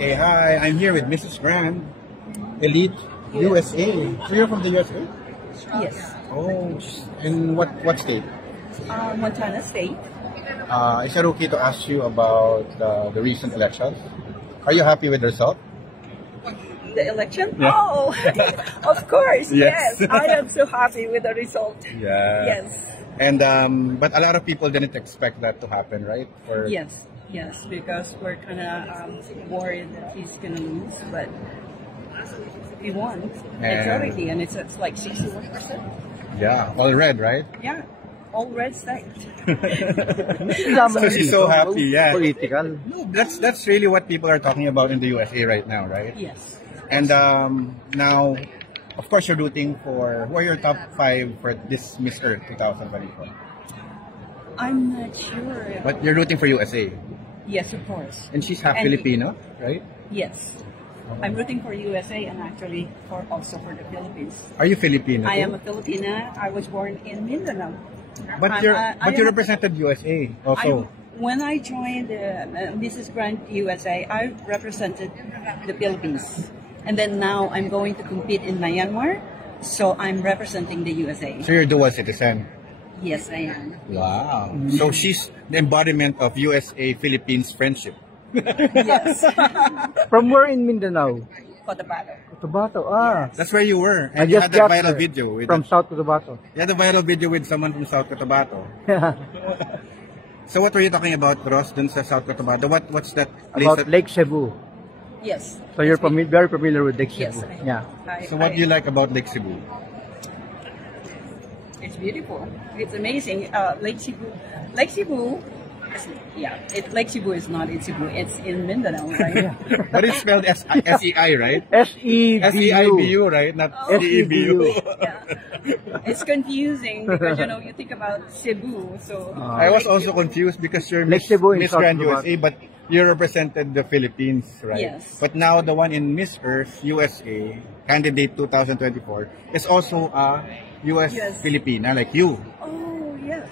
Okay, hi. I'm here with Mrs. Grand, Elite USA. So you're from the USA? Yes. Oh, in what state? Montana State. Is it okay to ask you about the recent elections? Are you happy with the result? The election? Yeah. Oh, of course. Yes. Yes. I am so happy with the result. Yeah. Yes. And but a lot of people didn't expect that to happen, right? Or, Yes. Yes. Because we're kind of worried that he's going to lose, but he won. It's already, and it's like 61%. Yeah, all red, right? Yeah. All red state. So she's so happy, yeah. Political. No, that's really what people are talking about in the USA right now, right? Yes. And now, of course, you're rooting for, who are your top 5 for this Miss Earth 2024? I'm not sure. But you're rooting for USA. Yes, of course. And she's half And- Filipino, right? Yes. I'm rooting for USA and actually also for the Philippines. Are you Filipino? I too? am a Filipina. I was born in Mindanao. But I you am- represented USA also. When I joined Mrs. Grant USA, I represented the Philippines. And then now I'm going to compete in Myanmar, so I'm representing the USA. So you're dual citizen. Yes, I am. Wow. So she's the embodiment of USA-Philippines friendship. Yes. From where in Mindanao? Cotabato. Cotabato. Ah. That's where you were. I And you just had that got viral there video. With from South Cotabato. you had a viral video with someone from South Cotabato. So what were you talking about, Ross, dun sa South Cotabato? What's that place? About that- Lake Cebu. Yes. So you're very familiar with Lake Yes. Cebu. Yeah. So what do you like about Lake Cebu? It's beautiful. It's amazing. Lake Cebu. Lake Cebu. Lake Cebu is not in Cebu. It's in Mindanao, right? But it's spelled S-E-I, right? S-E-B-U. S-E-I-B-U, right? Not Oh. C-E-B-U. Yeah. It's confusing because you think about Cebu, so I was also confused because you're Lake Miss, Cebu in Miss South Grand Cotabato. USA, but you represented the Philippines, right? Yes. But now the one in Miss Earth USA, candidate 2024, is also a US Yes. Filipina, like you. oh yes.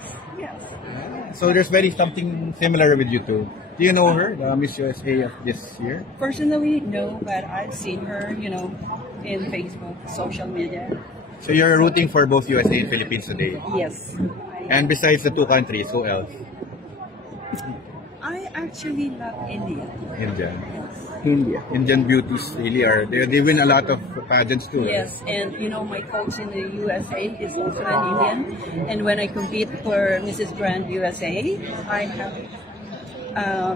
So there's very something similar with you too. Do you know her, the Miss USA of this year? Personally, no, but I've seen her, in Facebook, social media. So you're rooting for both USA and Philippines today. Yes. And besides the two countries, who else? I actually love India. India. Yes. India. Indian beauties really are. They win a lot of pageants too. right? Yes, and my coach in the USA is also an Indian. And when I compete for Mrs. Grand USA, I have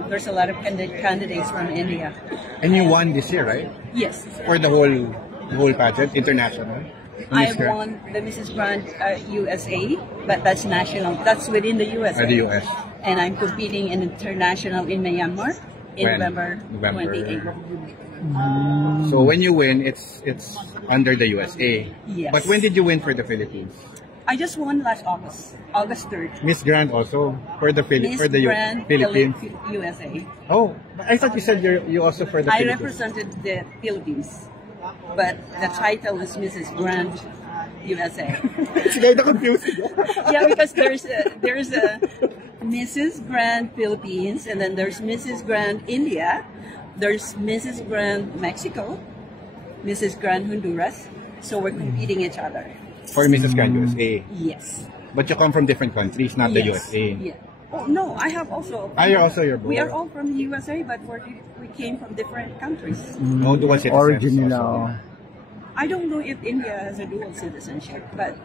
there's a lot of candidates from India. And you won this year, right? Yes, For the whole pageant, international. I Miss Grand- won the Mrs. Grand USA, but that's national. That's within the USA. the US. And I'm competing in international in Myanmar in When? November November. 28th. So when you win, it's under the USA. Yes. But when did you win for the Philippines? I just won last August 3rd. Miss Grand also for the Miss Grand Philippines. USA. Oh, but I thought you said you also for the I Philippines. represented the Philippines, but the title is Mrs. Grand USA. It's kind of confusing. Yeah, because there's a Mrs. Grand Philippines, and then there's Mrs. Grand India, there's Mrs. Grand Mexico, Mrs. Grand Honduras. So we're competing each other. For Mrs. Grand USA. Yes. But you come from different countries, not the Yes. USA. Yeah. Oh no, I have also. You're also your We are all from the USA, but we came from different countries. No dual citizens Origin also. now. I don't know if India has a dual citizenship, but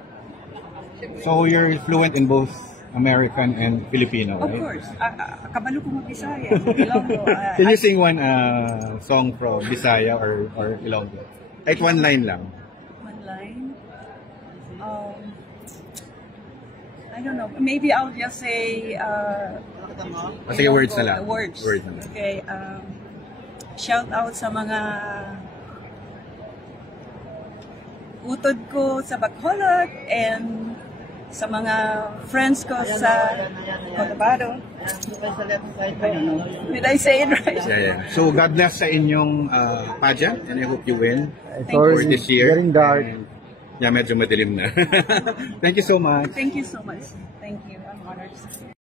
So you're fluent in both American and Filipino, of right? course, kabalo ko mag-Bisaya, Ilonggo. Can you sing one song from Bisaya or Ilonggo? Like one line lang. One line? I don't know. Maybe I'll just say. Sige, words na lang. Words. Words na lang. Okay. Shout out sa mga utod ko sa Bacolod and sa mga friends ko sa Cotabato. I don't know. Did I say it right? Yeah. So God bless sa inyong pageant and I hope you win It's for already this year. getting dark. And, yeah, medyo madilim na. Thank you so much. Thank you so much. Thank you. I'm honored.